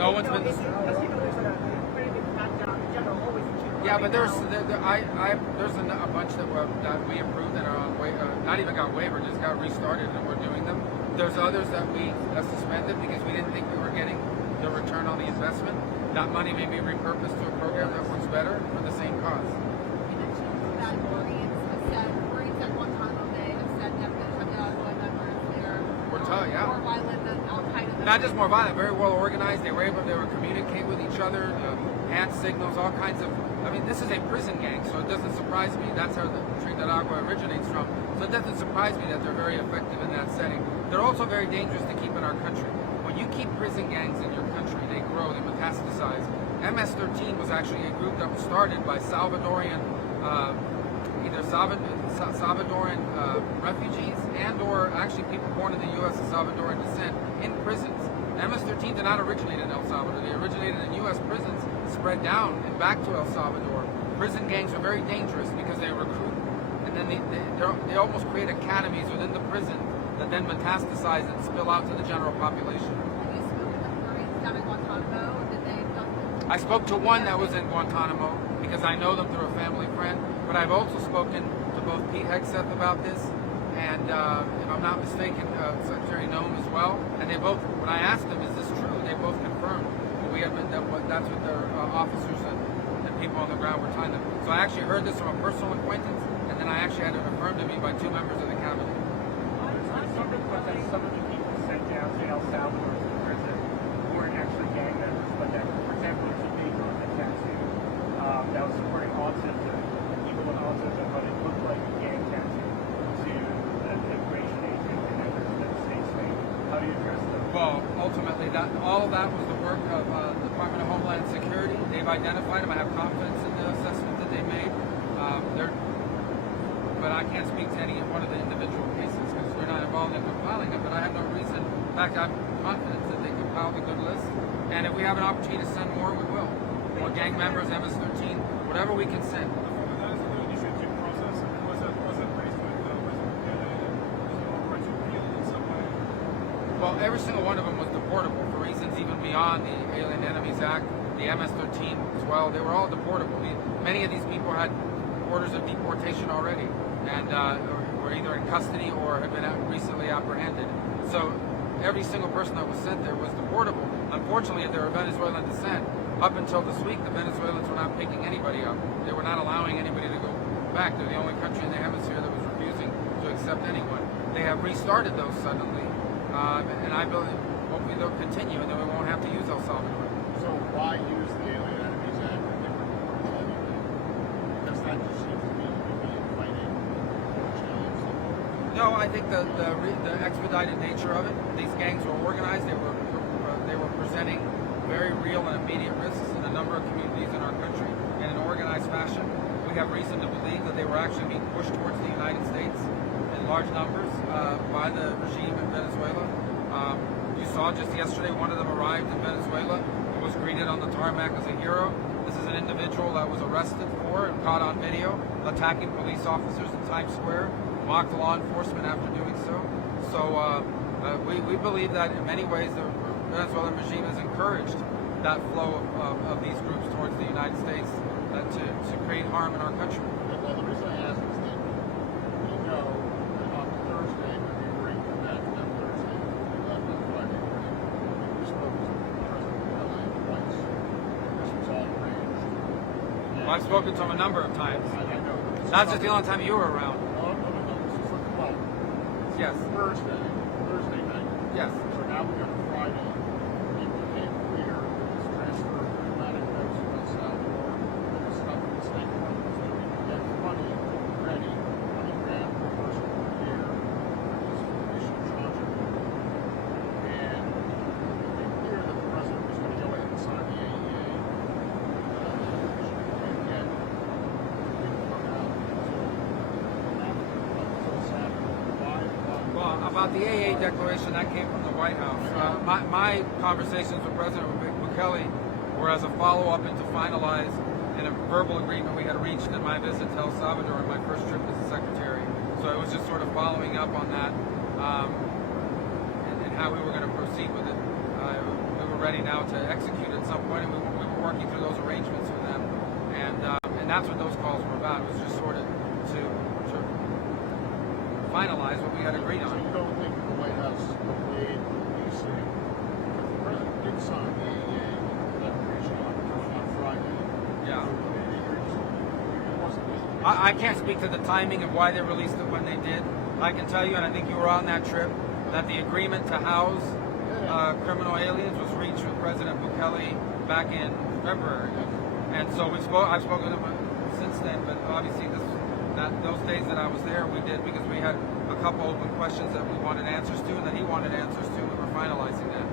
No one's been. Yeah, but there's a bunch that we approved and are on not even got waived, just got restarted, and we're doing them. There's others that we suspended because we didn't think we were getting the return on the investment. That money may be repurposed to a program that works better for the same cause. You mentioned that Marines at Guantanamo Bay have said that the TdA members there more violent than Al-Qaeda. Not just more violent, very well organized. They were able to communicate with each other, hand signals, all kinds of. I mean, this is a prison gang, so it doesn't surprise me. That's how the TdA originates from. So it doesn't surprise me that they're very effective in that setting. They're also very dangerous to keep in our country. When you keep prison gangs in your country, they grow, they metastasize. MS-13 was actually a group that was started by Salvadorian, either Salvadoran refugees and or actually people born in the U.S. of Salvadoran descent in prisons. MS-13 did not originate in El Salvador. They originated in U.S. prisons, spread down and back to El Salvador. Prison gangs are very dangerous because they recruit, and then they almost create academies within the prison that then metastasize and spill out to the general population. Have you spoken to Marines down in Guantanamo? Did they come? I spoke to one that was in Guantanamo because I know them through a family friend, but I've also spoken to both Pete Hegseth about this and, if I'm not mistaken, Secretary Noem as well. And they both, when I asked them, is this true? They both confirmed that's what their officers and people on the ground were telling them. So I actually heard this from a personal acquaintance, and then I actually had it affirmed to me by two members of the cabinet. Some of the people sent down to El Salvador to prison weren't actually gang members, but that, for example, there's a paper on the tattoo that was supporting autism, people with autism, but it looked like a gang tattoo to an immigration agent and members of the state's name. How do you address that? Well, ultimately, all of that was the work of the Department of Homeland Security. They've identified them. I have confidence in the assessment that they made. But I can't speak to any one of the individual cases because we're not involved in compiling it. But I have no reason. In fact, I'm confident that they compiled a good list. And if we have an opportunity to send more, we will. More gang members, MS-13, whatever we can send. Well, every single one of them was deportable for reasons even beyond the Alien Enemies Act, the MS-13 as well. They were all deportable. Many of these people had orders of deportation already and were either in custody or had been recently apprehended. So every single person that was sent there was deportable. Unfortunately, if they were of Venezuelan descent, up until this week, the Venezuelans were not picking anybody up. They were not allowing anybody to go back. They're the only country in the hemisphere that was refusing to accept anyone. They have restarted those suddenly. And I believe, hopefully they'll continue, and then we won't have to use El Salvador. So why use the Alien Enemies Act for different parts of everything? Because that just seems to me to be inviting more challenge. No, I think the expedited nature of it. These gangs were organized. They were presenting very real and immediate risks in a number of communities in our country in an organized fashion. We have reason to believe that they were actually being pushed towards the United States in large numbers by the regime in Venezuela. You saw just yesterday one of them arrived in Venezuela and was greeted on the tarmac as a hero. This is an individual that was arrested for and caught on video attacking police officers in Times Square, mocked law enforcement after doing so. So we believe that in many ways the Venezuelan regime has encouraged that flow of these groups towards the United States to create harm in our country. Well, the reason I ask is that we know that on Thursday, when we were in Quebec, that Thursday, we left on Friday morning, we spoke to President LA twice. This was all arranged. Well, I've spoken to him a number of times. I know. That's just the only time you were around. No. This is for 12. Yes. Thursday night. Yes. So now we got Friday. It became clear that this transfer of diplomatic notes to El Salvador, there was stuff in the State Marco Rubio to get money ready, $20 grand per person per year for these initial tranche of people. And it became clear that the president was going to go ahead and sign the AEA. And yet, it didn't come out until Saturday. Why? Well, about the AA declaration, that came from the White House. My conversations with President Bukele were as a follow-up and to finalize in a verbal agreement we had reached in my visit to El Salvador on my first trip as a secretary. So it was just sort of following up on that and how we were going to proceed with it. We were ready now to execute at some point, and we were working through those arrangements with them, and that's what those calls were about. It was just sort of to finalize what we had agreed So on. you don't think the White House delayed releasing, if the president did sign the declaration on Friday? Yeah. It wasn't. I can't speak to the timing of why they released it when they did. I can tell you, and I think you were on that trip, that the agreement to house criminal aliens was reached with President Bukele back in February. And so I've spoken to him since then, but obviously those days that I was there, we did because we had a couple open questions that we wanted answers to and that he wanted answers to, and we're finalizing that.